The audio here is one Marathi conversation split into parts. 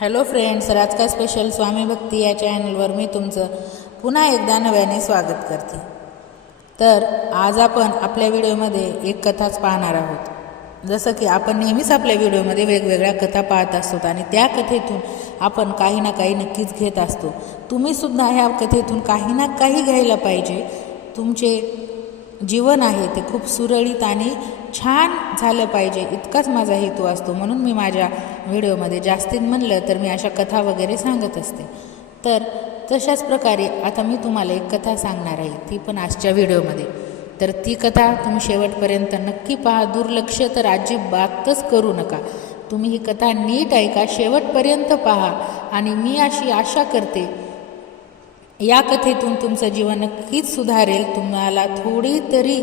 हॅलो फ्रेंड्स राजका स्पेशल स्वामी भक्ती या चॅनलवर मी तुमचं पुन्हा एकदा नव्याने स्वागत करते. तर आज आपण आपल्या व्हिडिओमध्ये एक कथाच पाहणार आहोत. जसं की आपण नेहमीच आपल्या व्हिडिओमध्ये वेगवेगळ्या कथा पाहत असतो आणि त्या कथेतून आपण काही ना काही नक्कीच घेत असतो. तुम्हीसुद्धा ह्या कथेतून काही ना काही घ्यायला पाहिजे. तुमचे जीवन आहे ते खूप सुरळीत आणि छान झालं पाहिजे. इतकाच माझा हेतू असतो. म्हणून मी माझ्या व्हिडिओमध्ये जास्तीत म्हणलं तर मी अशा कथा वगैरे सांगत असते. तर तशाच प्रकारे आता मी तुम्हाला एक कथा सांगणार आहे ती पण आजच्या व्हिडिओमध्ये. तर ती कथा तुम्ही शेवटपर्यंत नक्की पहा दुर्लक्ष तर अजिबातच करू नका. तुम्ही ही कथा नीट ऐका शेवटपर्यंत पहा आणि मी अशी आशा करते या कथेतून तुमचं जीवन नक्कीच सुधारेल. तुम्हाला थोडी तरी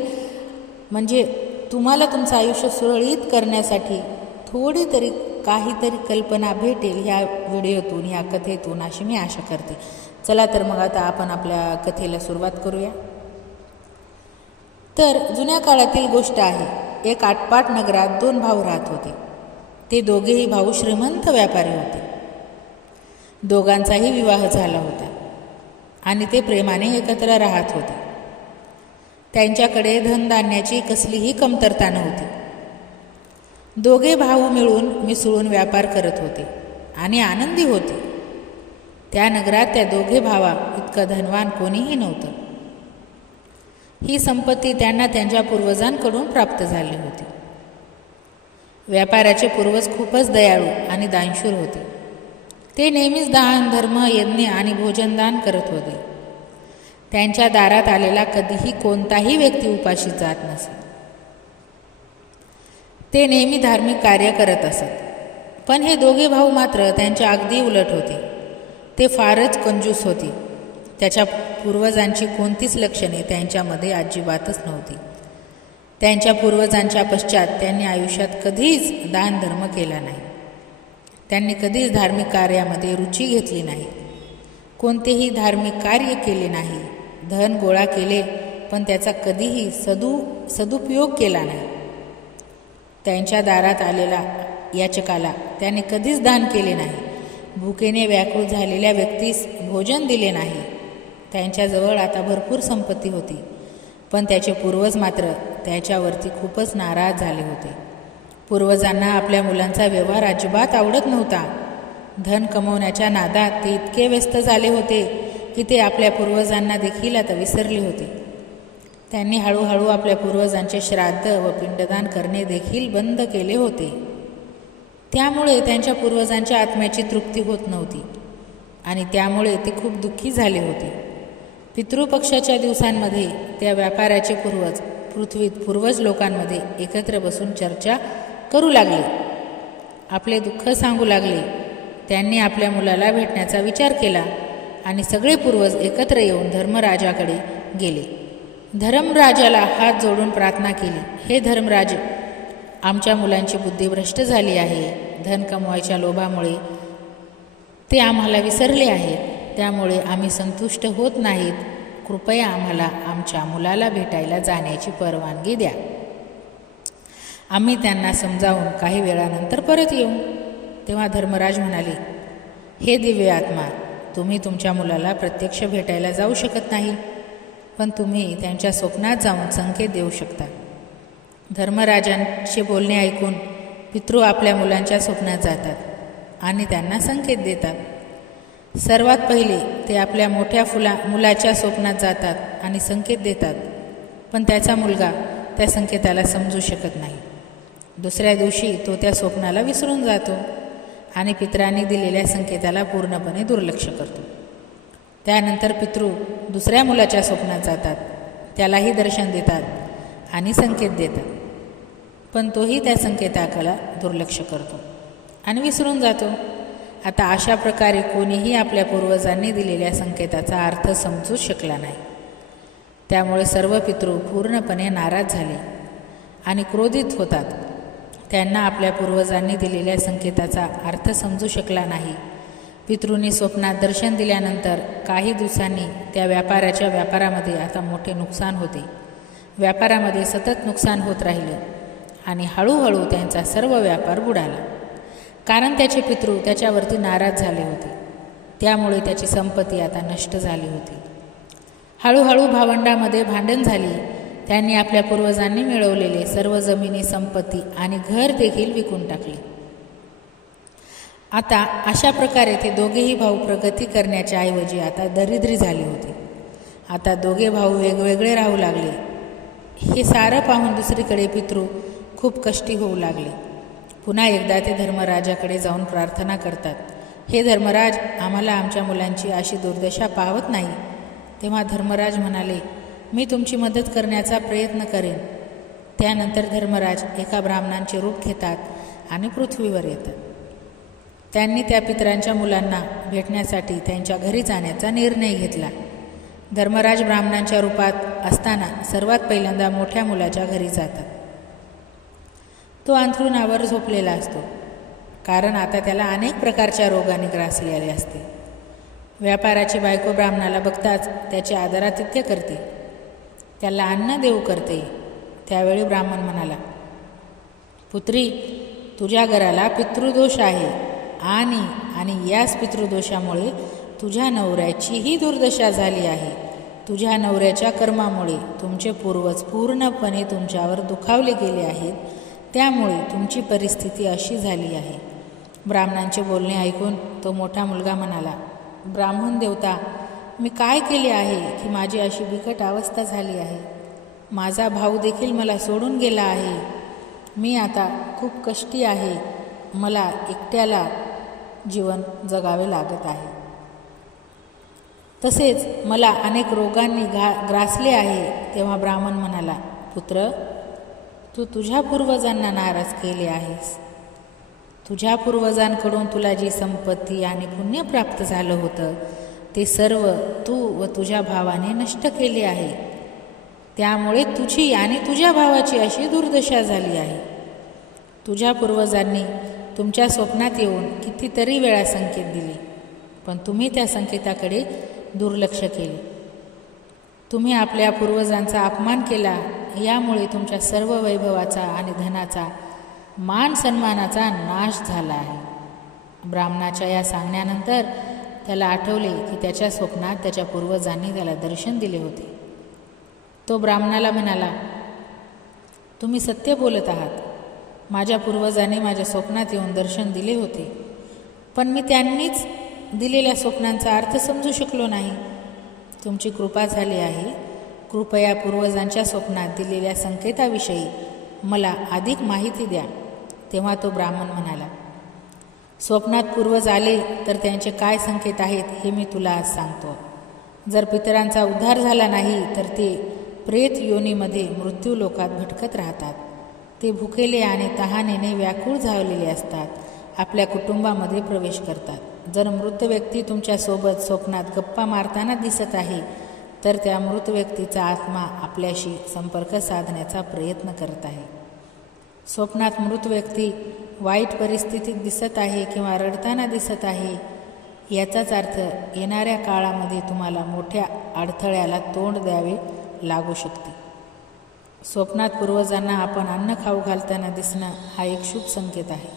म्हणजे तुम्हाला तुमचं आयुष्य सुरळीत करण्यासाठी थोडी तरी काहीतरी कल्पना भेटेल ह्या व्हिडिओतून ह्या कथेतून अशी मी आशा करते. चला तर मग आता आपण आपल्या कथेला सुरुवात करूया. तर जुन्या काळातील गोष्ट आहे एक आटपाट नगरात दोन भाऊ राहत होते. ते दोघेही भाऊ श्रीमंत व्यापारी होते. दोघांचाही विवाह झाला होता आणि ते प्रेमाने एकत्र राहत होते. त्यांच्याकडे धनधान्याची कसलीही कमतरता नव्हती. दोघे भाऊ मिळून मिसळून व्यापार करत होते आणि आनंदी होते. त्या नगरात त्या दोघे भावा इतकं धनवान कोणीही नव्हतं. ही संपत्ती त्यांना त्यांच्या पूर्वजांकडून प्राप्त झाली होती. व्यापाराचे पूर्वज खूपच दयाळू आणि दानशूर होते. ते नेहमीच दान धर्म यज्ञ आणि भोजनदान करत होते. त्यांच्या दारात आलेला कधीही कोणताही व्यक्ती उपाशी जात नसे. ते नेहमी धार्मिक कार्य करत असत. पण हे दोघे भाऊ मात्र त्यांच्या अगदी उलट होते. ते फारच कंजूस होते. त्याच्या पूर्वजांची कोणतीच लक्षणे त्यांच्यामध्ये अजिबातच नव्हती. त्यांच्या पूर्वजांच्या पश्चात त्यांनी आयुष्यात कधीच दानधर्म केला नाही. त्यांनी कधीच धार्मिक कार्यामध्ये रुची घेतली नाही. कोणतेही धार्मिक कार्य केले नाही. धन गोळा केले पण त्याचा कधीही सदु सदुपयोग केला नाही. त्यांच्या दारात आलेला याचकाला त्याने कधीच दान केले नाही. भुकेने व्याकुळ झालेल्या व्यक्तीस भोजन दिले नाही. त्यांच्याजवळ आता भरपूर संपत्ती होती. पण त्याचे पूर्वज मात्र त्याच्यावरती खूपच नाराज झाले होते. पूर्वजांना आपल्या मुलांचा व्यवहार अजिबात आवडत नव्हता. धन कमवण्याच्या नादात ते इतके व्यस्त झाले होते की ते आपल्या पूर्वजांना देखील आता विसरले होते. त्यांनी हळूहळू आपल्या पूर्वजांचे श्राद्ध व पिंडदान करणे देखील बंद केले होते. त्यामुळे त्यांच्या पूर्वजांच्या आत्म्याची तृप्ती होत नव्हती आणि त्यामुळे ते खूप दुःखी झाले होते. पितृपक्षाच्या दिवसांमध्ये त्या व्यापाराचे पूर्वज पृथ्वीत पूर्वज लोकांमध्ये एकत्र बसून चर्चा करू लागले. आपले दुःख सांगू लागले. त्यांनी आपल्या मुलाला भेटण्याचा विचार केला आणि सगळे पूर्वज एकत्र येऊन धर्मराजाकडे गेले. धर्मराजाला हात जोडून प्रार्थना केली. हे धर्मराज आमच्या मुलांची बुद्धी भ्रष्ट झाली आहे. धन कमवायच्या लोभामुळे ते आम्हाला विसरले आहेत. त्यामुळे आम्ही संतुष्ट होत नाहीत. कृपया आम्हाला आमच्या मुलाला भेटायला जाण्याची परवानगी द्या. आम्ही त्यांना समजावून काही वेळानंतर परत येऊ. तेव्हा धर्मराज म्हणाले हे दिव्य आत्मा तुम्ही तुमच्या मुलाला प्रत्यक्ष भेटायला जाऊ शकत नाही. पण तुम्ही त्यांच्या स्वप्नात जाऊन संकेत देऊ शकता. धर्मराजांचे बोलणे ऐकून पितृ आपल्या मुलांच्या स्वप्नात जातात आणि त्यांना संकेत देतात. सर्वात पहिले ते आपल्या मोठ्या फुला मुलाच्या स्वप्नात जातात आणि संकेत देतात. पण त्याचा मुलगा त्या संकेताला समजू शकत नाही. दुसऱ्या दिवशी तो त्या स्वप्नाला विसरून जातो आणि पित्रांनी दिलेल्या संकेताला पूर्णपणे दुर्लक्ष करतो. त्यानंतर पितृ दुसऱ्या मुलाच्या स्वप्नात जातात. त्यालाही दर्शन देतात आणि संकेत देतात. पण तोही त्या संकेताकाला दुर्लक्ष करतो आणि विसरून जातो. आता अशा प्रकारे कोणीही आपल्या पूर्वजांनी दिलेल्या संकेताचा अर्थ समजू शकला नाही. त्यामुळे सर्व पितृ पूर्णपणे नाराज झाले आणि क्रोधित होतात. त्यांना आपल्या पूर्वजांनी दिलेल्या संकेताचा अर्थ समजू शकला नाही. पितृंनी स्वप्नात दर्शन दिल्यानंतर काही दिवसांनी त्या व्यापाराच्या व्यापारामध्ये आता मोठे नुकसान होते. व्यापारामध्ये सतत नुकसान होत राहिले आणि हळूहळू त्यांचा सर्व व्यापार बुडाला. कारण त्याचे पितृ त्याच्यावरती नाराज झाले होते. त्यामुळे त्याची संपत्ती आता नष्ट झाली होती. हळूहळू भावंडामध्ये भांडण झाली. त्यांनी आपल्या पूर्वजांनी मिळवलेले सर्व जमिनी संपत्ती आणि घर देखील विकून टाकले. आता अशा प्रकारे ते दोघेही भाऊ प्रगती करण्याच्या ऐवजी आता दरिद्री झाली होती. आता दोघे भाऊ वेगवेगळे राहू लागले. हे सारं पाहून दुसरीकडे पितृ खूप कष्टी होऊ लागले. पुन्हा एकदा ते धर्मराजाकडे जाऊन प्रार्थना करतात. हे धर्मराज आम्हाला आमच्या मुलांची अशी दुर्दशा पावत नाही. तेव्हा धर्मराज म्हणाले मी तुमची मदत करण्याचा प्रयत्न करेन. त्यानंतर धर्मराज एका ब्राह्मणांचे रूप घेतात आणि पृथ्वीवर येतात. त्यांनी त्या पितरांच्या मुलांना भेटण्यासाठी त्यांच्या घरी जाण्याचा निर्णय घेतला. धर्मराज ब्राह्मणांच्या रूपात असताना सर्वात पहिल्यांदा मोठ्या मुलाच्या घरी जातात. तो अंथरुणावर झोपलेला असतो कारण आता त्याला अनेक प्रकारच्या रोगाने ग्रासलेले असते. व्यापाराची बायको ब्राह्मणाला बघताच त्याचे आदरातिथ्य करते. त्याला अन्न देऊ करते त्यावेळी ब्राह्मण म्हणाला पुत्री तुझ्या घराला पितृदोष आहे. आणि आणि याच पितृदोषामुळे तुझ्या नवऱ्याचीही दुर्दशा झाली आहे. तुझ्या नवऱ्याच्या कर्मामुळे तुमचे पूर्वज पूर्णपणे तुमच्यावर दुखावले गेले आहेत. त्यामुळे तुमची परिस्थिती अशी झाली आहे. ब्राह्मणांचे बोलणे ऐकून तो मोठा मुलगा म्हणाला ब्राह्मण देवता मी काय केले आहे की माझी अशी बिकट अवस्था झाली आहे? माझा भाऊ देखील मला सोडून गेला आहे. मी आता खूप कष्टी आहे. मला एकट्याला जीवन जगावे लागत आहे. तसेच मला अनेक रोगांनी घा ग्रासले आहे तेव्हा ब्राह्मण म्हणाला पुत्र तू तुझ्या पूर्वजांना नाराज केले आहेस. तुझ्या पूर्वजांकडून तुला जी संपत्ती आणि पुण्य प्राप्त झालं होतं ते सर्व तू व तुझ्या भावाने नष्ट केले आहे. त्यामुळे तुझी आणि तुझ्या भावाची अशी दुर्दशा झाली आहे. तुझ्या पूर्वजांनी तुमच्या स्वप्नात येऊन कितीतरी वेळा संकेत दिले पण तुम्ही त्या संकेताकडे दुर्लक्ष केले. तुम्ही आपल्या पूर्वजांचा अपमान केला यामुळे तुमच्या सर्व वैभवाचा आणि धनाचा मान सन्मानाचा नाश झाला आहे. ब्राह्मणाच्या या सांगण्यानंतर त्याला आठवले की त्याच्या स्वप्नात त्याच्या पूर्वजांनी त्याला दर्शन दिले होते. तो ब्राह्मणाला म्हणाला तुम्ही सत्य बोलत आहात. माझ्या पूर्वजांनी माझ्या स्वप्नात येऊन दर्शन दिले होते. पण मी त्यांनीच दिलेल्या स्वप्नांचा अर्थ समजू शकलो नाही. तुमची कृपा झाली आहे. कृपया पूर्वजांच्या स्वप्नात दिलेल्या संकेताविषयी मला अधिक माहिती द्या तेव्हा तो ब्राह्मण म्हणाला. स्वप्नात पूर्वज आले तर त्यांचे काय संकेत आहेत हे मी तुला आज सांगतो. जर पितरांचा उद्धार झाला नाही तर ते प्रेत योनीमध्ये मृत्यू लोकात भटकत राहतात. ते भुकेले आणि तहानेने व्याकुळ झालेले असतात. आपल्या कुटुंबामध्ये प्रवेश करतात. जर मृत व्यक्ती तुमच्यासोबत स्वप्नात गप्पा मारताना दिसत आहे तर त्या मृत व्यक्तीचा आत्मा आपल्याशी संपर्क साधण्याचा प्रयत्न करत आहे. स्वप्नात मृत व्यक्ती वाईट परिस्थितीत दिसत आहे किंवा रडताना दिसत आहे याचाच अर्थ येणाऱ्या काळामध्ये तुम्हाला मोठ्या अडथळ्याला तोंड द्यावे लागू शकते. स्वप्नात पूर्वजांना आपण अन्न खाऊ घालताना दिसणं हा एक शुभ संकेत आहे.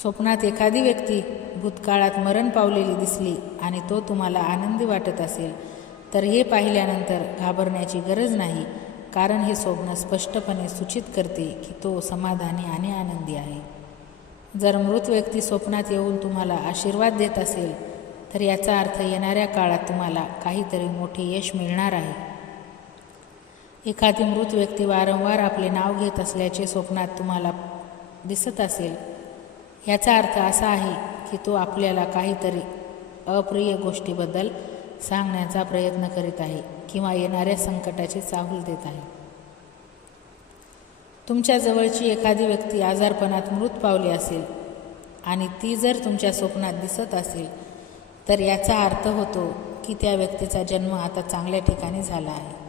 स्वप्नात एखादी व्यक्ती भूतकाळात मरण पावलेली दिसली आणि तो तुम्हाला आनंदी वाटत असेल तर हे पाहिल्यानंतर घाबरण्याची गरज नाही कारण हे स्वप्न स्पष्टपणे सूचित करते की तो समाधानी आणि आनंदी आहे. जर मृत व्यक्ती स्वप्नात येऊन तुम्हाला आशीर्वाद देत असेल तर याचा अर्थ येणाऱ्या काळात तुम्हाला काहीतरी मोठे यश मिळणार आहे. एखादी मृत व्यक्ती वारंवार आपले नाव घेत असल्याचे स्वप्नात तुम्हाला दिसत असेल. याचा अर्थ असा आहे की तो आपल्याला काहीतरी अप्रिय गोष्टीबद्दल सांगण्याचा प्रयत्न करीत आहे किंवा येणाऱ्या संकटाची चाहूल देत आहे. तुमच्या जवळची एखादी व्यक्ती आजारपणात मृत पावली असेल आणि ती जर तुमच्या स्वप्नात दिसत असेल तर याचा अर्थ होतो की त्या व्यक्तीचा जन्म आता चांगल्या ठिकाणी झाला आहे.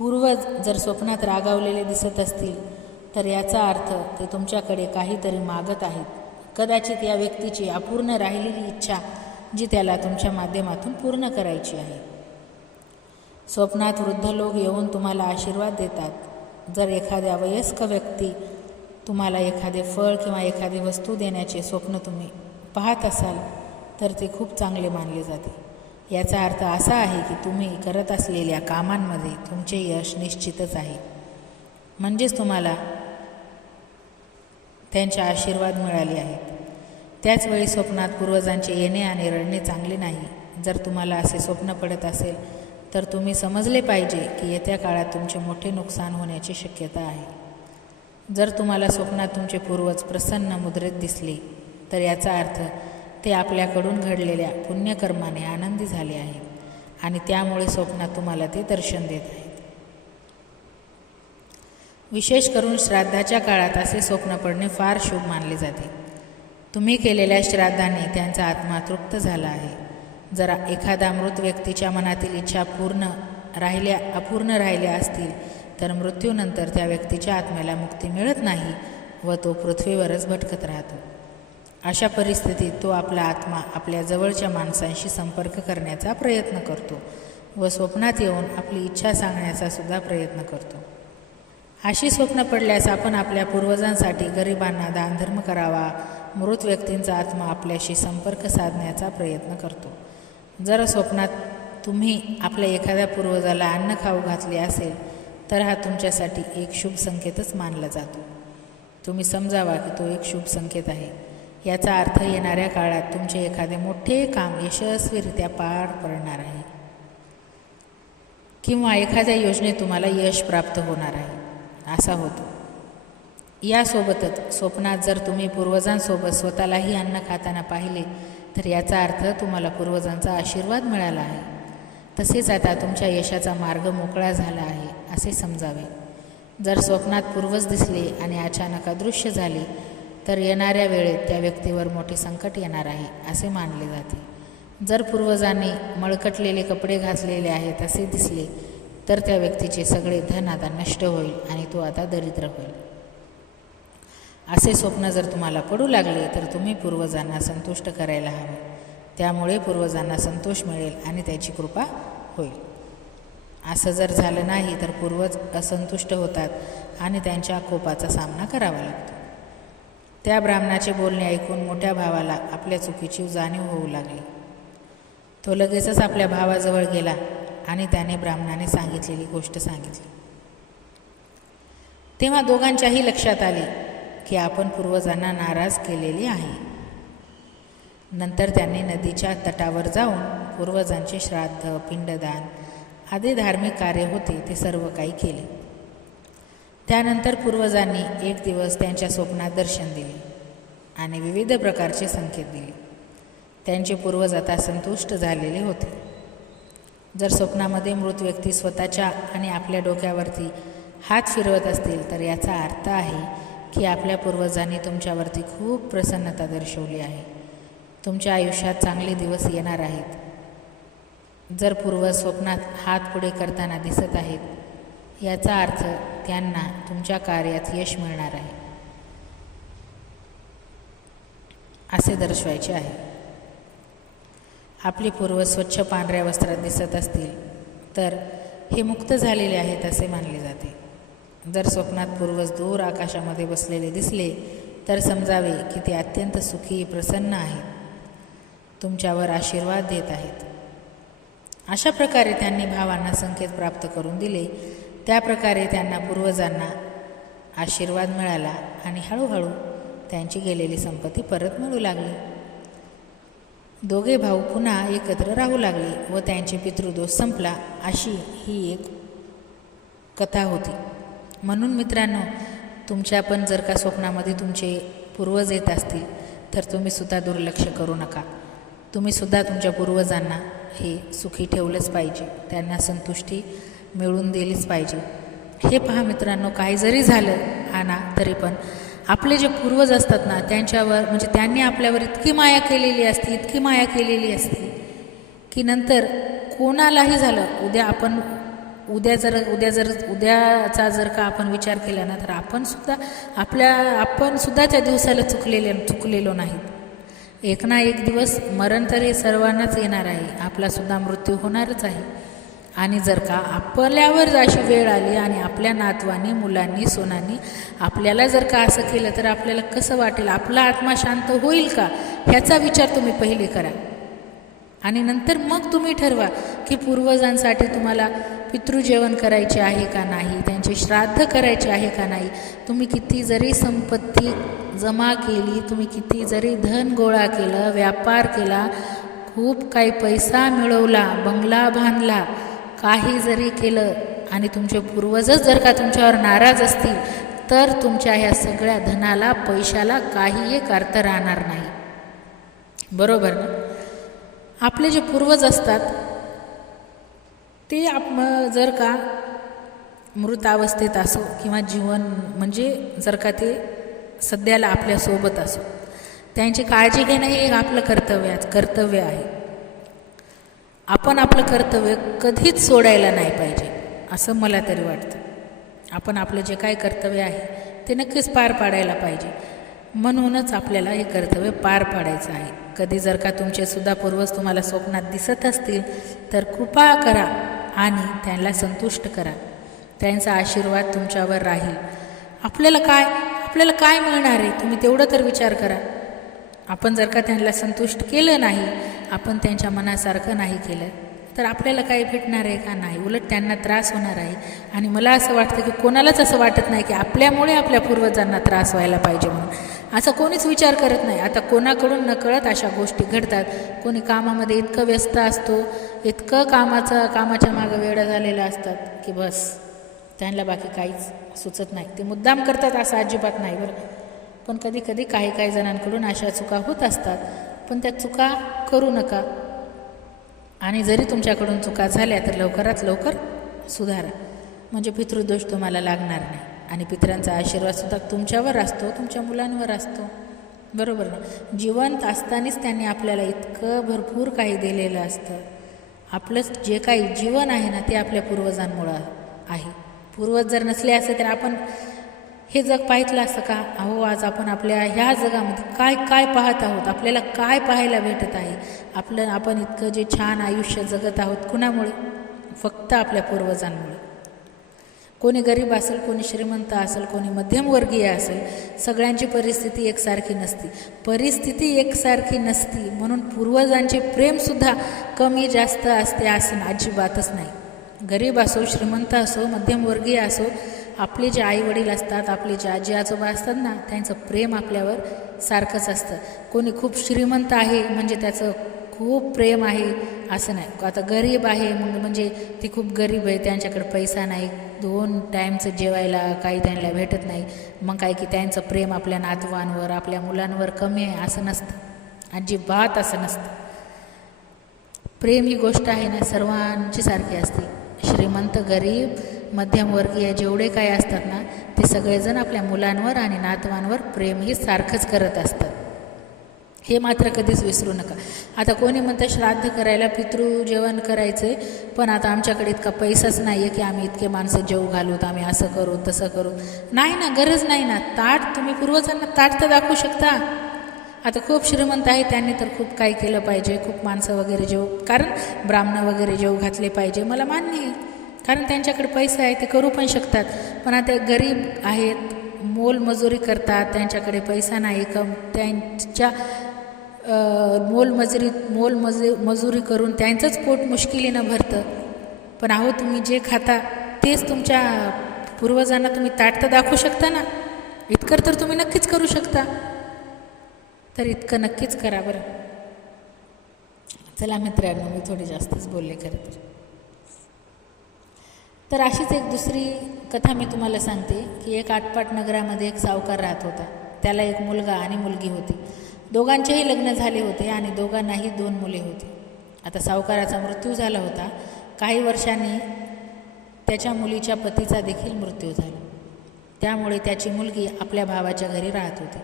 पूर्वज जर स्वप्नात रागावलेले दिसत असतील तर याचा अर्थ ते तुमच्याकडे काहीतरी मागत आहेत. कदाचित या व्यक्तीची अपूर्ण राहिलेली इच्छा जी त्याला तुमच्या माध्यमातून पूर्ण करायची आहे. स्वप्नात वृद्ध लोक येऊन तुम्हाला आशीर्वाद देतात. जर एखाद्या वयस्क व्यक्ती तुम्हाला एखादे फळ किंवा एखादी वस्तू देण्याचे स्वप्न तुम्ही पाहत असाल तर ते खूप चांगले मानले जाते. याचा अर्थ असा आहे की तुम्ही करत असलेल्या कामांमध्ये तुमचे यश निश्चितच आहे. म्हणजेच तुम्हाला त्यांचे आशीर्वाद मिळाले आहेत. त्याचवेळी स्वप्नात पूर्वजांचे येणे आणि रडणे चांगले नाही. जर तुम्हाला असे स्वप्न पडत असेल तर तुम्ही समजले पाहिजे की येत्या काळात तुमचे मोठे नुकसान होण्याची शक्यता आहे. जर तुम्हाला स्वप्नात तुमचे पूर्वज प्रसन्न मुद्रेत दिसले तर याचा अर्थ ते आपल्याकडून घडलेल्या पुण्यकर्माने आनंदी झाले आहेत आणि त्यामुळे स्वप्नात तुम्हाला ते दर्शन देत आहेत. विशेष करून श्राद्धाच्या काळात असे स्वप्न पडणे फार शुभ मानले जाते. तुम्ही केलेल्या श्राद्धाने त्यांचा आत्मा तृप्त झाला आहे. जरा एखादा मृत व्यक्तीच्या मनातील इच्छा पूर्ण राहिल्या अपूर्ण राहिल्या असतील तर मृत्यूनंतर त्या व्यक्तीच्या आत्म्याला मुक्ती मिळत नाही व तो पृथ्वीवरच भटकत राहतो. अशा परिस्थितीत तो आपला आत्मा आपल्या जवळच्या माणसांशी संपर्क करण्याचा प्रयत्न करतो व स्वप्नात येऊन आपली इच्छा सांगण्याचा सुद्धा प्रयत्न करतो. अशी स्वप्न पडल्यास आपण आपल्या पूर्वजांसाठी गरिबांना दानधर्म करावा मृत व्यक्तींचा आत्मा आपल्याशी संपर्क साधण्याचा प्रयत्न करतो. जर स्वप्नात तुम्ही आपल्या एखाद्या पूर्वजाला अन्न खाऊ घातले असेल तर हा तुमच्यासाठी एक शुभ संकेतच मानला जातो. तुम्ही समजावा की तो एक शुभ संकेत आहे. याचा अर्थ येणाऱ्या काळात तुमचे एखादे मोठे काम यशस्वीरित्या पार पडणार आहे. किंवा एखाद्या योजनेत तुम्हाला यश प्राप्त होणार आहे. असा होतो. यासोबतच स्वप्नात जर तुम्ही पूर्वजांसोबत स्वतःलाही अन्न खाताना पाहिले तर याचा अर्थ तुम्हाला पूर्वजांचा आशीर्वाद मिळाला आहे. तसेच आता तुमच्या यशाचा मार्ग मोकळा झाला आहे असे समजावे. जर स्वप्नात पूर्वज दिसले आणि अचानक अदृश्य झाले तर येणाऱ्या वेळेत त्या व्यक्तीवर मोठे संकट येणार आहे असे मानले जाते. जर पूर्वजांनी मळकटलेले कपडे घातलेले आहेत असे दिसले तर त्या व्यक्तीचे सगळे धन आता नष्ट होईल आणि तो आता दरिद्र होईल. असे स्वप्न जर तुम्हाला पडू लागले तर तुम्ही पूर्वजांना संतुष्ट करायला हवे. त्यामुळे पूर्वजांना संतोष मिळेल आणि त्याची कृपा होईल. असं जर झालं नाही तर पूर्वज असंतुष्ट होतात आणि त्यांच्या कोपाचा सामना करावा लागतो. त्या ब्राह्मणाचे बोलणे ऐकून मोठ्या भावाला आपल्या चुकीची जाणीव होऊ लागली. तो लगेचच आपल्या भावाजवळ गेला आणि त्याने ब्राह्मणाने सांगितलेली गोष्ट सांगितली. तेव्हा दोघांच्याही लक्षात आले की आपण पूर्वजांना नाराज केलेले आहे. नंतर त्यांनी नदीच्या तटावर जाऊन पूर्वजांचे श्राद्ध पिंडदान आदी धार्मिक कार्य होते ते सर्व काही केले. त्यानंतर पूर्वजांनी एक दिवस त्यांच्या स्वप्नात दर्शन दिले आणि विविध प्रकारचे संकेत दिले. त्यांचे पूर्वज आता संतुष्ट झालेले होते. जर स्वप्नामध्ये मृत व्यक्ती स्वतःच्या आणि आपल्या डोक्यावरती हात फिरवत असतील तर याचा अर्थ आहे की आपल्या पूर्वजांनी तुमच्यावरती खूप प्रसन्नता दर्शवली आहे. तुमच्या आयुष्यात चांगले दिवस येणार आहेत. जर पूर्वज स्वप्नात हात पुढे करताना दिसत आहेत याचा अर्थ त्यांना तुमच्या कार्यात यश मिळणार आहे. असे दर्शवायचे आहे. आपले पूर्वज स्वच्छ पांढऱ्या वस्त्रात दिसत असतील तर हे मुक्त झालेले आहेत असे मानले जाते. जर स्वप्नात पूर्वज दूर आकाशामध्ये बसलेले दिसले तर समजावे की ते अत्यंत सुखी प्रसन्न आहेत. तुमच्यावर आशीर्वाद देत आहेत. अशा प्रकारे त्यांनी भावांना संकेत प्राप्त करून दिले त्याप्रकारे त्यांना पूर्वजांना आशीर्वाद मिळाला आणि हळूहळू त्यांची गेलेली संपत्ती परत मिळू लागली. दोघे भाऊ पुन्हा एकत्र राहू लागले व त्यांचे पितृदोष संपला अशी ही एक कथा होती. म्हणून मित्रांनो तुमच्या पण जर का स्वप्नामध्ये तुमचे पूर्वज येत असतील तर तुम्ही सुद्धा दुर्लक्ष करू नका. तुम्ही सुद्धा तुमच्या पूर्वजांना हे सुखी ठेवलंच पाहिजे. त्यांना संतुष्टी मिळून दिलीच पाहिजे. हे पहा मित्रांनो काही जरी झालं आणा तरी पण आपले जे पूर्वज असतात ना त्यांच्यावर म्हणजे त्यांनी आपल्यावर इतकी माया केलेली असते इतकी माया केलेली असते की नंतर कोणालाही झालं उद्या आपण उद्या जर उद्या जर उद्याचा जर का आपण विचार केला ना तर आपणसुद्धा आपल्या आपण सुद्धा त्या दिवसाला चुकलेले चुकलेलो नाहीत एक ना एक दिवस मरण तर हे सर्वांनाच येणार आहे आपलासुद्धा मृत्यू होणारच आहे. आणि जर का आपल्यावर अशी वेळ आली आणि आपल्या नातवानी मुलांनी सोनांनी आपल्याला जर का असं केलं तर आपल्याला कसं वाटेल? आपला आत्मा शांत होईल का? ह्याचा विचार तुम्ही पहिले करा. आणि नंतर मग तुम्ही ठरवा की पूर्वजांसाठी तुम्हाला पितृजेवण करायचे आहे का नाही? त्यांचे श्राद्ध करायचे आहे का नाही? तुम्ही किती जरी संपत्ती जमा केली तुम्ही किती जरी धन गोळा केलं व्यापार केला खूप काही पैसा मिळवला बंगला बांधला काही जरी केलं आणि तुमचे पूर्वजच जर का तुमच्यावर नाराज असतील तर तुमच्या ह्या सगळ्या धनाला पैशाला काही एक अर्थ राहणार नाही. बरोबर ना? आपले जे पूर्वज असतात ते आप जर का मृतावस्थेत असो किंवा जीवन म्हणजे जर का ते सध्याला आपल्यासोबत असो त्यांची काळजी घेणं हे आपलं कर्तव्य कर्तव्य आहे. आपण आपलं कर्तव्य कधीच सोडायला नाही पाहिजे असं मला तरी वाटतं. आपण आपलं जे काय कर्तव्य आहे ते नक्कीच पार पाडायला पाहिजे. म्हणूनच आपल्याला हे कर्तव्य पार पाडायचं आहे. कधी जर का तुमचे सुद्धा पूर्वज तुम्हाला स्वप्नात दिसत असतील तर कृपा करा आणि त्यांना संतुष्ट करा. त्यांचा आशीर्वाद तुमच्यावर राहील. आपल्याला काय आपल्याला काय मिळणार आहे? तुम्ही तेवढं तर विचार करा. आपण जर का त्यांना संतुष्ट केलं नाही आपण त्यांच्या मनासारखं नाही केलं. तर आपल्याला काही भेटणार आहे का नाही? उलट त्यांना त्रास होणार आहे. आणि मला असं वाटतं की कोणालाच असं वाटत नाही की आपल्यामुळे आपल्या पूर्वजांना त्रास व्हायला पाहिजे म्हणून. असं कोणीच विचार करत नाही. आता कोणाकडून नकळत अशा गोष्टी घडतात. कोणी कामामध्ये इतकं व्यस्त असतो इतकं कामाचं कामाच्या मागं वेळा झालेलं असतात की बस त्यांना बाकी काहीच सुचत नाही. ते मुद्दाम करतात असं अजिबात नाही बरं. पण कधी कधी काही काही जणांकडून अशा चुका होत असतात. पण त्या चुका करू नका. आणि जरी तुमच्याकडून चुका झाल्या तर लवकरात लवकर सुधारा. म्हणजे पितृदोष तुम्हाला लागणार नाही. आणि पितरांचा आशीर्वादसुद्धा तुमच्यावर असतो तुमच्या मुलांवर असतो. बरोबर ना? जिवंत असतानाच त्यांनी आपल्याला इतकं भरपूर काही दिलेलं असतं. आपलं जे काही जीवन आहे ना ते आपल्या पूर्वजांमुळं आहे. पूर्वज जर नसले असते तर आपण हे जग पाहितलं असतं का? अहो आज आपण आपल्या ह्या जगामध्ये काय काय पाहत आहोत? आपल्याला काय पाहायला भेटत आहे? आपलं आपण इतकं जे छान आयुष्य जगत आहोत कुणामुळे? फक्त आपल्या पूर्वजांमुळे. कोणी गरीब असेल कोणी श्रीमंत असेल कोणी मध्यमवर्गीय असेल सगळ्यांची परिस्थिती एकसारखी नसती. परिस्थिती एकसारखी नसती म्हणून पूर्वजांचे प्रेमसुद्धा कमी जास्त असते असं अजिबातच नाही. गरीब असो श्रीमंत असो मध्यमवर्गीय असो आपले जे आई वडील असतात आपले जे आजी आजोबा असतात ना त्यांचं प्रेम आपल्यावर सारखंच असतं. कोणी खूप श्रीमंत आहे म्हणजे त्याचं खूप प्रेम आहे असं नाही. आता गरीब आहे मग म्हणजे ती खूप गरीब आहे त्यांच्याकडे पैसा नाही दोन टाईमचं जेवायला काही त्यांना भेटत नाही. मग काय की त्यांचं प्रेम आपल्या नातवांवर आपल्या मुलांवर कमी आहे असं नसतं. अजिबात असं नसतं. प्रेम ही गोष्ट आहे ना सर्वांची सारखी असते. श्रीमंत गरीब मध्यमवर्गीय जेवढे काय असतात ना ते सगळेजण आपल्या मुलांवर आणि नातवांवर प्रेम हे सारखंच करत असतात. हे मात्र कधीच विसरू नका. आता कोणी म्हणतं श्राद्ध करायला पितृ जेवण करायचं आहे पण आता आमच्याकडे इतका पैसाच नाही आहे की आम्ही इतके माणसं जेव घालूत आम्ही असं करू तसं करू. नाही ना गरज नाही ना. ताट तुम्ही पूर्वजांना ताट तर दाखवू शकता. आता खूप श्रीमंत आहे त्यांनी तर खूप काही केलं पाहिजे खूप माणसं वगैरे जेव कारण ब्राह्मण वगैरे जेव घातले पाहिजे. मला मान्य आहे. कारण त्यांच्याकडे पैसे आहे ते करू पण शकतात. पण आता गरीब आहेत मोलमजुरी करतात त्यांच्याकडे पैसा नाही कम त्यांच्या मोलमजुरी मोलमजु मजुरी करून त्यांचंच पोट मुश्किलीनं भरतं. पण अहो तुम्ही जे खाता तेच तुमच्या पूर्वजांना तुम्ही ताट तर दाखवू शकता ना? इतकं तर तुम्ही नक्कीच करू शकता. तर इतकं नक्कीच करा बरं. चला मित्रांनो मी थोडी जास्तच बोलले खरं तर. तर अशीच एक दुसरी कथा मी तुम्हाला सांगते की एक आटपाट नगरामध्ये एक सावकार राहत होता. त्याला एक मुलगा आणि मुलगी होती. दोघांचेही लग्न झाले होते आणि दोघांनाही दोन मुले होती. आता सावकाराचा मृत्यू झाला होता. काही वर्षांनी त्याच्या मुलीच्या पतीचा देखील मृत्यू झाला. त्यामुळे त्याची मुलगी आपल्या भावाच्या घरी राहत होती.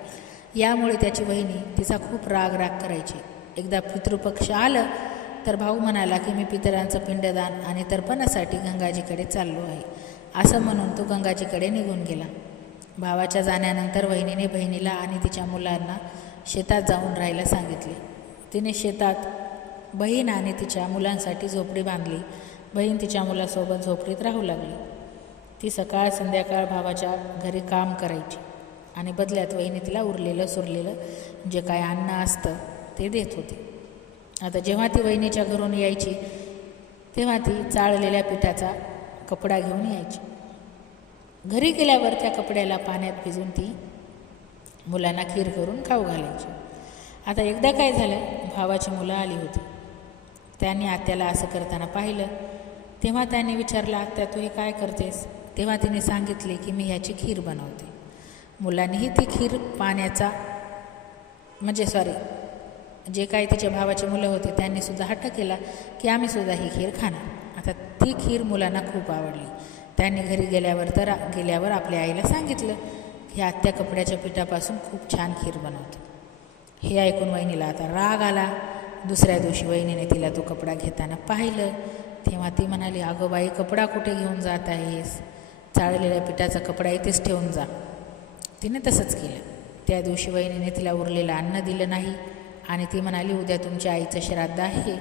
यामुळे त्याची बहिणी तिचा खूप राग राग करायची. एकदा पितृपक्ष आलं तर भाऊ म्हणाला की मी पितरांचं पिंडदान आणि तर्पणासाठी गंगाजीकडे चाललो आहे. असं म्हणून तो गंगाजीकडे निघून गेला. भावाच्या जाण्यानंतर वहिनीने बहिणीला आणि तिच्या मुलांना शेतात जाऊन राहायला सांगितले. तिने शेतात बहीण आणि तिच्या मुलांसाठी झोपडी बांधली. बहीण तिच्या मुलासोबत झोपडीत राहू लागली. ती सकाळ संध्याकाळ भावाच्या घरी काम करायची आणि बदल्यात वहिनी तिला उरलेलं सुरलेलं जे काय अन्न असतं ते देत होते. आता जेव्हा ती वहिनीच्या घरून यायची तेव्हा ती चाळलेल्या पिठाचा कपडा घेऊन यायची. घरी गेल्यावर त्या कपड्याला पाण्यात भिजून ती मुलांना खीर करून खाऊ घालायची. आता एकदा काय झालं भावाची मुलं आली होती. त्यांनी आत्याला असं करताना पाहिलं. तेव्हा त्याने विचारलं आत्या तू हे काय करतेस? तेव्हा तिने सांगितले की मी ह्याची खीर बनवते. मुलांनीही ती खीर पाण्याचा म्हणजे सॉरी जे काही तिच्या भावाचे मुलं होते त्यांनी सुद्धा हट्ट केला की आम्ही सुद्धा ही खीर खाणार. आता ती खीर मुलांना खूप आवडली. त्यांनी घरी गेल्यावर तर गेल्यावर आपल्या आईला सांगितलं की आत्या कपड्याच्या पिठापासून खूप छान खीर बनवते. हे ऐकून वहिनीला आता राग आला. दुसऱ्या दिवशी वहिनीने तिला तो कपडा घेताना पाहिलं. तेव्हा ती म्हणाली अगं बाई कपडा कुठे घेऊन जात आहेस? चाळलेल्या पिठाचा कपडा इथेच ठेवून जा. तिने तसंच केलं. त्या दिवशी वहिनीने तिला उरलेलं अन्न दिलं नाही. आणि ती म्हणाली उद्या तुमच्या आईचं श्राद्ध आहे.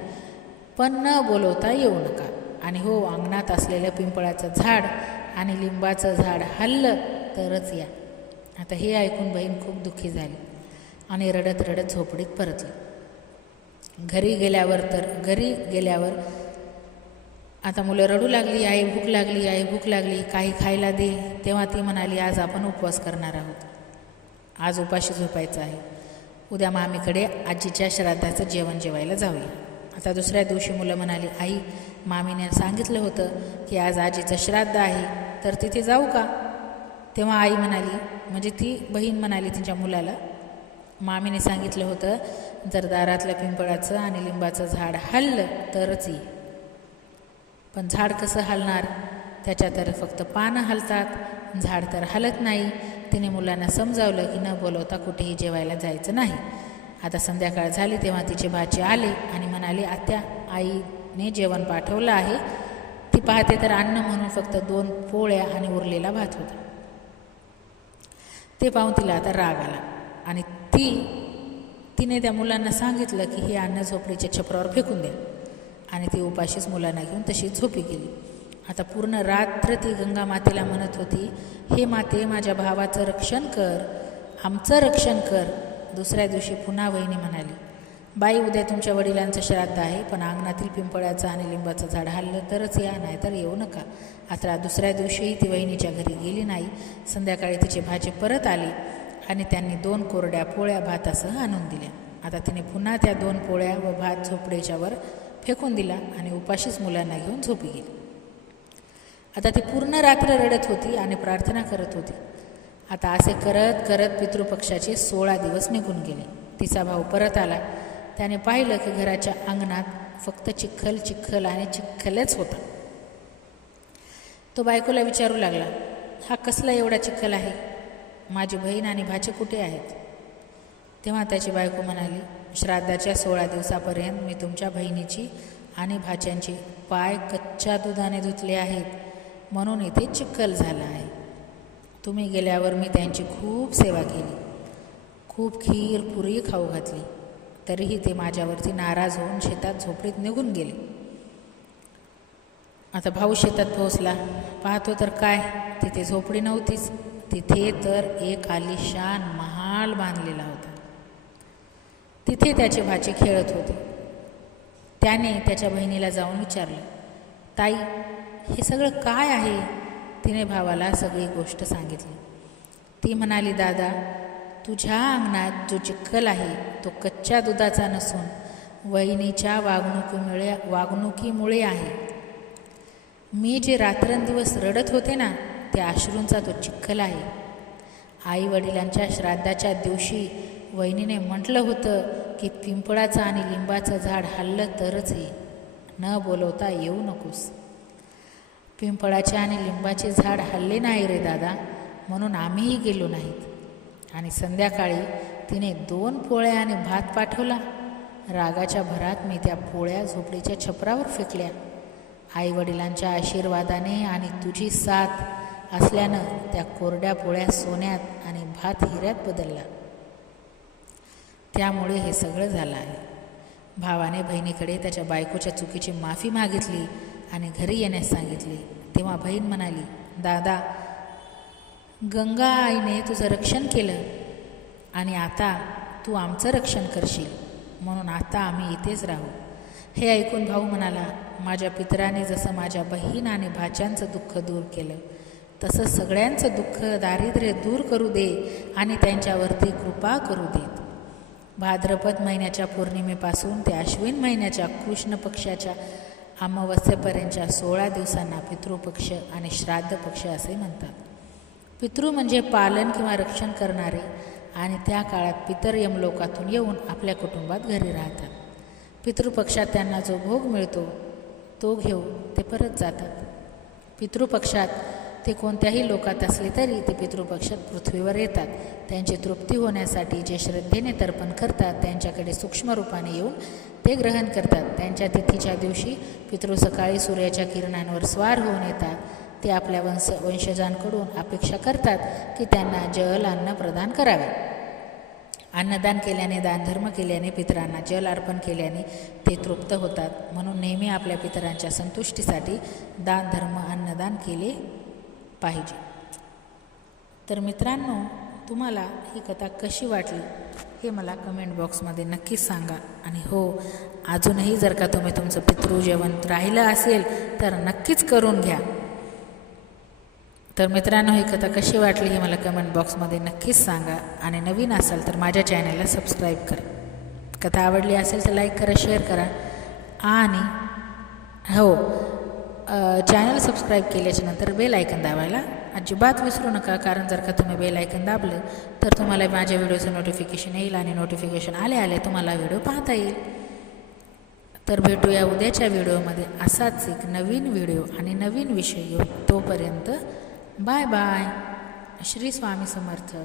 पण न बोलवता येऊ नका. आणि हो अंगणात असलेलं पिंपळाचं झाड आणि लिंबाचं झाड हल्लं तरच या. आता हे ऐकून बहीण खूप दुःखी झाली आणि रडत रडत झोपडीत परतली. घरी गेल्यावर तर घरी गेल्यावर आता मुलं रडू लागली आई भूक लागली आई भूक लागली काही खायला दे. तेव्हा ती म्हणाली आज आपण उपवास करणार आहोत. आज उपाशी झोपायचं आहे. उद्या मामीकडे आजीच्या श्राद्धाचं जेवण जेवायला जाऊया. आता दुसऱ्या दिवशी मुलं म्हणाली आई मामीने सांगितलं होतं की आज आजीचं श्राद्ध आहे तर तिथे जाऊ का? तेव्हा आई म्हणाली म्हणजे ती बहीण म्हणाली तिच्या मुलाला मामीने सांगितलं होतं जर दारातलं पिंपळाचं आणि लिंबाचं झाड हललं तरच ये. पण झाड कसं हलणार? त्याच्या तर फक्त पानं हलतात झाड तर हलत नाही. तिने मुलांना समजावलं की न बोलवता कुठेही जेवायला जायचं नाही. आता संध्याकाळ झाली तेव्हा तिचे भाचे आले आणि म्हणाले आत्या आईने जेवण पाठवलं आहे. ती पाहते तर अन्न म्हणून फक्त दोन पोळ्या आणि उरलेला भात होता. ते पाहून तिला आता राग आला आणि ती तिने त्या मुलांना सांगितलं की हे अन्न झोपडीच्या छपरावर फेकून द्या आणि ती उपाशीच मुलांना घेऊन तशी झोपी गेली. आता पूर्ण रात्र ती गंगा मातेला म्हणत होती हे माते माझ्या भावाचं रक्षण कर आमचं रक्षण कर दुसऱ्या दिवशी पुन्हा वहिनी म्हणाली. बाई उद्या तुमच्या वडिलांचं श्राद्ध आहे पण अंगणातील पिंपळाचं आणि लिंबाचं झाड हल्लं तरच या नाही तर येऊ नका. आता दुसऱ्या दिवशीही ती वहिनीच्या घरी गेली नाही. संध्याकाळी तिचे भाचे परत आले आणि त्यांनी दोन कोरड्या पोळ्या भातासह आणून दिल्या. आता तिने पुन्हा त्या दोन पोळ्या व भात झोपडेच्यावर फेकून दिला आणि उपाशीच मुलांना घेऊन झोपी गेली. आता ती पूर्ण रात्र रडत होती आणि प्रार्थना करत होती. आता असे करत करत पितृपक्षाचे सोळा दिवस निघून गेले. तिचा भाऊ परत आला. त्याने पाहिलं की घराच्या अंगणात फक्त चिखल चिखल आणि चिखलच होता. तो बायकोला विचारू लागला हा कसला एवढा चिखल आहे? माझी बहीण आणि भाचे कुठे आहेत? तेव्हा त्याची बायको म्हणाली श्राद्धाच्या सोळा दिवसापर्यंत मी तुमच्या बहिणीची आणि भाच्यांची पाय कच्च्या दुधाने धुतले आहेत. म्हणून इथे चिखल झाला आहे. तुम्ही गेल्यावर मी त्यांची खूप सेवा केली. खूप खीर पुरी खाऊ घातली. तरीही ते माझ्यावरती नाराज होऊन शेतात झोपडीत निघून गेले. आता भाऊ शेतात पोहोचला. पाहतो तर काय? तिथे झोपडी नव्हतीच. तिथे तर एक आलिशान महाल बांधलेला होता. तिथे त्याचे भाचे खेळत होते. त्याने त्याच्या बहिणीला जाऊन विचारलं ताई हे सगळं काय आहे? तिने भावाला सगळी गोष्ट सांगितली. ती म्हणाली दादा तुझ्या अंगणात जो चिखल आहे तो कच्च्या दुधाचा नसून वहिनीच्या वागणुकीमुळे वागणुकीमुळे आहे. मी जे रात्रंदिवस रडत होते ना त्या अश्रूंचा तो चिखल आहे. आई वडिलांच्या श्राद्धाच्या दिवशी वहिनीने म्हटलं होतं की पिंपळाचं आणि लिंबाचं झाड हल्लं तरच ये न बोलवता येऊ नकोस. पिंपळाचे आणि लिंबाचे झाड हल्ले नाही रे दादा म्हणून आम्हीही गेलो नाहीत. आणि संध्याकाळी तिने दोन पोळ्या आणि भात पाठवला. रागाच्या भरात मी त्या पोळ्या झोपडीच्या छपरावर फेकल्या. आई वडिलांच्या आशीर्वादाने आणि तुझी साथ असल्यानं त्या कोरड्या पोळ्या सोन्यात आणि भात हिऱ्यात बदलला. त्यामुळे हे सगळं झालं आहे. भावाने बहिणीकडे त्याच्या बायकोच्या चुकीची माफी मागितली आणि घरी येण्यास सांगितले. तेव्हा बहीण म्हणाली दादा गंगा आईने तुझं रक्षण केलं आणि आता तू आमचं रक्षण करशील. म्हणून आता आम्ही इथेच राहू. हे ऐकून भाऊ म्हणाला माझ्या पितराने जसं माझ्या बहीण आणि भाच्यांचं दुःख दूर केलं तसं सगळ्यांचं दुःख दारिद्र्य दूर करू दे आणि त्यांच्यावरती कृपा करू देत. भाद्रपद महिन्याच्या पौर्णिमेपासून ते अश्विन महिन्याच्या कृष्ण पक्षाच्या अमावस्येपर्यंतच्या सोळा दिवसांना पितृपक्ष आणि श्राद्ध पक्ष असे म्हणतात. पितृ म्हणजे पालन किंवा रक्षण करणारे आणि त्या काळात पितर यमलोकातून येऊन आपल्या कुटुंबात घरी राहतात. पितृपक्षात त्यांना जो भोग मिळतो तो घेऊन ते परत जातात. पितृपक्षात ते कोणत्याही लोकात असले तरी ते पितृपक्षात पृथ्वीवर येतात. त्यांची तृप्ती होण्यासाठी जे श्रद्धेने तर्पण करतात त्यांच्याकडे सूक्ष्म रूपाने येऊन ते ग्रहण करतात. त्यांच्या तिथीच्या दिवशी पितृ सकाळी सूर्याच्या किरणांवर स्वार होऊन येतात. ते आपल्या वंश वंशजांकडून अपेक्षा करतात की त्यांना जल अन्न प्रदान करावे. अन्नदान केल्याने दानधर्म केल्याने पितरांना जल अर्पण केल्याने ते तृप्त होतात. म्हणून नेहमी आपल्या पितरांच्या संतुष्टीसाठी दानधर्म अन्नदान केले पाहिजे. तर मित्रांनो तुम्हाला ही कथा कशी वाटली हे मला कमेंट बॉक्समध्ये नक्कीच सांगा. आणि हो अजूनही जर का तुम्ही तुमचं पितृ जेवण राहिलं असेल तर नक्कीच करून घ्या. तर मित्रांनो ही कथा कशी वाटली हे मला कमेंट बॉक्समध्ये नक्कीच सांगा. आणि नवीन असाल तर माझ्या चॅनलला सबस्क्राईब करा. कथा आवडली असेल तर लाईक करा शेअर करा. आणि हो चॅनल सबस्क्राईब केल्याच्यानंतर बेल आयकन दाबायला अजिबात विसरू नका कारण जर का तुम्ही बेल आयकन दाबलं तर तुम्हाला माझ्या व्हिडिओचं नोटिफिकेशन येईल आणि नोटिफिकेशन आले आले तुम्हाला व्हिडिओ पाहता येईल. तर भेटूया उद्याच्या व्हिडिओमध्ये असाच एक नवीन व्हिडिओ आणि नवीन विषय घेऊन तोपर्यंत बाय बाय श्री स्वामी समर्थ.